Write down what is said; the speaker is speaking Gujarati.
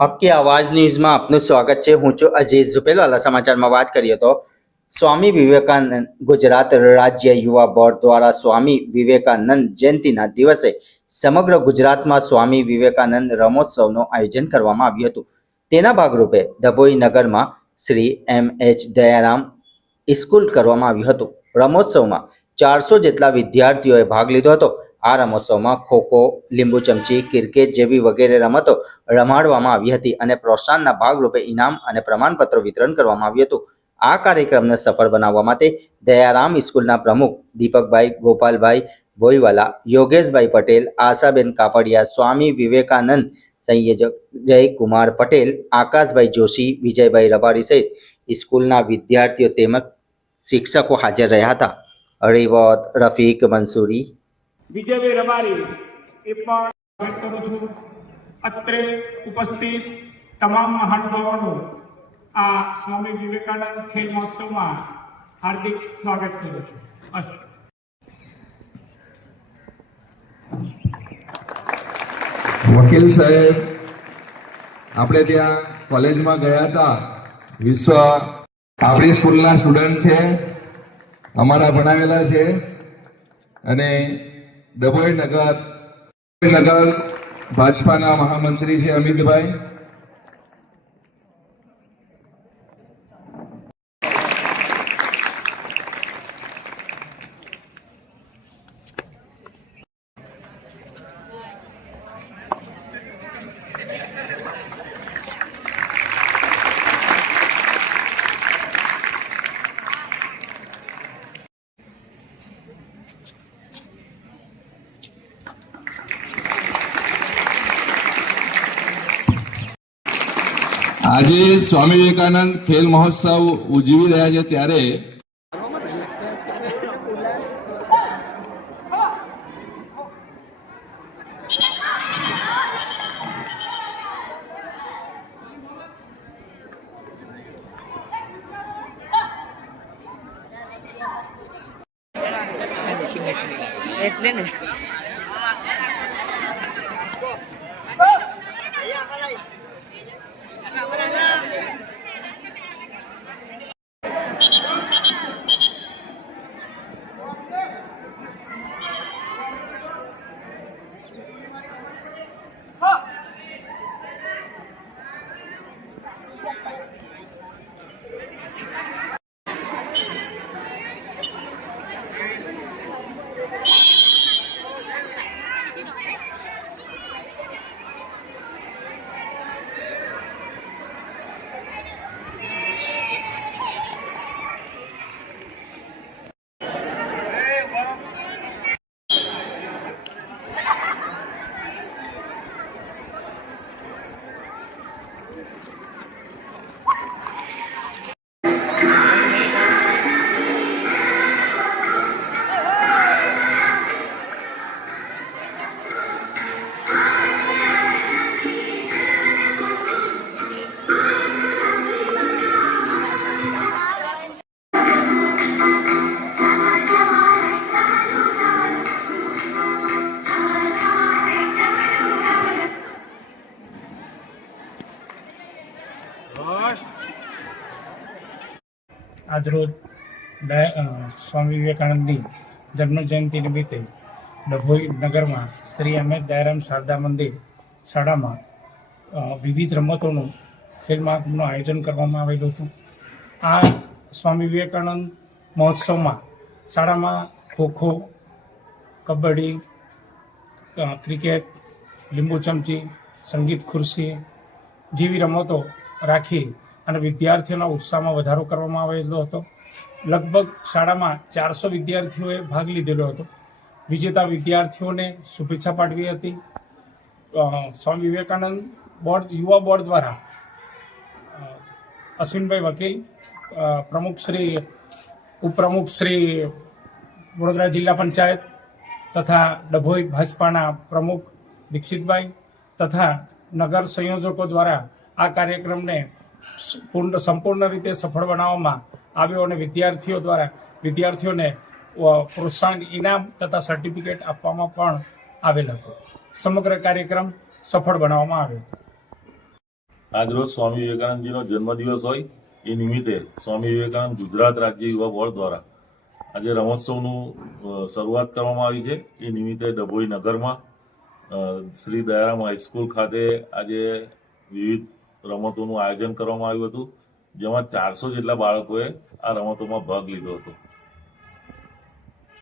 હક્કી આવાજ ન્યૂઝમાં આપનું સ્વાગત છે. હું છું અજીઝ ઝુપેલવાલા સમાચારમાં વાત કરીએ તો સ્વામી વિવેકાનંદ ગુજરાત રાજ્ય યુવા બોર્ડ દ્વારા સ્વામી વિવેકાનંદ જયંતિના દિવસે સમગ્ર ગુજરાતમાં સ્વામી વિવેકાનંદ રમોત્સવનું આયોજન કરવામાં આવ્યું હતું. તેના ભાગરૂપે ડભોઈ નગરમાં Shri M H Dayaram school કરવામાં આવ્યું હતું. રમોત્સવમાં ચારસો જેટલા વિદ્યાર્થીઓએ ભાગ લીધો હતો. આ રમોત્સવમાં ખોખો, લીંબુ ચમચી, ક્રિકેટ જેવી વગેરે રમતો રમાડવામાં આવી હતી અને પ્રોત્સાહનના ભાગરૂપે ઇનામ અને પ્રમાણપત્રો વિતરણ કરવામાં આવ્યું હતું. આ કાર્યક્રમને સફળ બનાવવા માટે દયારામ સ્કૂલના પ્રમુખ દીપકભાઈ, ગોપાલભાઈ ભોઈવાલા, યોગેશભાઈ પટેલ, આશાબેન કાપડિયા, સ્વામી વિવેકાનંદ સંયોજક, જયકુમાર પટેલ, આકાશભાઈ જોશી, વિજયભાઈ રબારી સહિત સ્કૂલના વિદ્યાર્થીઓ તેમજ શિક્ષકો હાજર રહ્યા હતા. હરિવત રફીક, મંસૂરી વિજયભાઈ રબારી એ પણ સ્વાગત કરું છું. અત્રે ઉપસ્થિત તમામ મહાનુભાવોનું આ સ્વામી વિવેકાનંદ ખેલ મહોત્સવમાં હાર્દિક સ્વાગત કરું છું. અસ્ત વકીલ સાહેબ, આપણે ત્યાં કોલેજમાં ગયા હતા. વિશ્વ આપણી સ્કૂલના સ્ટુડન્ટ છે. અમારા ભણાવેલા છે. અને ડભોઈ નગર નગર ભાજપાના મહામંત્રી છે અમિતભાઈ. આજે સ્વામી વિવેકાનંદ ખેલ મહોત્સવ ઉજવી રહ્યા છે ત્યારે એટલે ને. આજરોજ સ્વામી વિવેકાનંદની જન્મ જયંતિ નિમિત્તે ડભોઈ નગરમાં શ્રી અમે દયારામ શારદા મંદિર શાળામાં વિવિધ રમતોનું ખેલ આયોજન કરવામાં આવેલું હતું. આ સ્વામી વિવેકાનંદ મહોત્સવમાં શાળામાં ખોખો, કબડ્ડી ક્રિકેટ, લીંબુ ચમચી, સંગીત ખુરશી જેવી રમતો રાખી અને વિદ્યાર્થીઓના ઉત્સાહમાં વધારો કરવામાં આવેલો હતો. લગભગ શાળામાં ચારસો વિદ્યાર્થીઓએ ભાગ લીધેલો હતો. વિજેતા વિદ્યાર્થીઓને શુભેચ્છા પાઠવી હતી. સ્વામી વિવેકાનંદ બોર્ડ, યુવા બોર્ડ દ્વારા અશ્વિનભાઈ વકીલ પ્રમુખ શ્રી, ઉપપ્રમુખ શ્રી વડોદરા જિલ્લા પંચાયત તથા ડભોઈ ભાજપાના પ્રમુખ દીક્ષિતભાઈ તથા નગર સંયોજકો દ્વારા આ કાર્યક્રમને પૂર્ણ સંપૂર્ણ રીતે સફળ બનાવવામાં આવ્યો અને વિદ્યાર્થીઓ દ્વારા વિદ્યાર્થીઓને પ્રોત્સાહન, ઇનામ તથા સર્ટિફિકેટ આપવામાં પણ આવેલ હતો. સમગ્ર કાર્યક્રમ સફળ બનાવવામાં આવ્યો આજરોજ સ્વામી વિવેકાનંદજીનો જન્મદિવસ હોય, એ નિમિત્તે સ્વામી વિવેકાનંદ ગુજરાત રાજ્ય યુવા બોર્ડ દ્વારા આજે રમોત્સવનું શરૂઆત કરવામાં આવી છે. એ નિમિત્તે ડભોઈ નગરમાં શ્રી દયારામ હાઈસ્કૂલ ખાતે આજે વિવિધ રમતોનું આયોજન કરવામાં આવ્યું હતું જેમાં ચારસો જેટલા બાળકોએ આ રમતોમાં ભાગ લીધો હતો.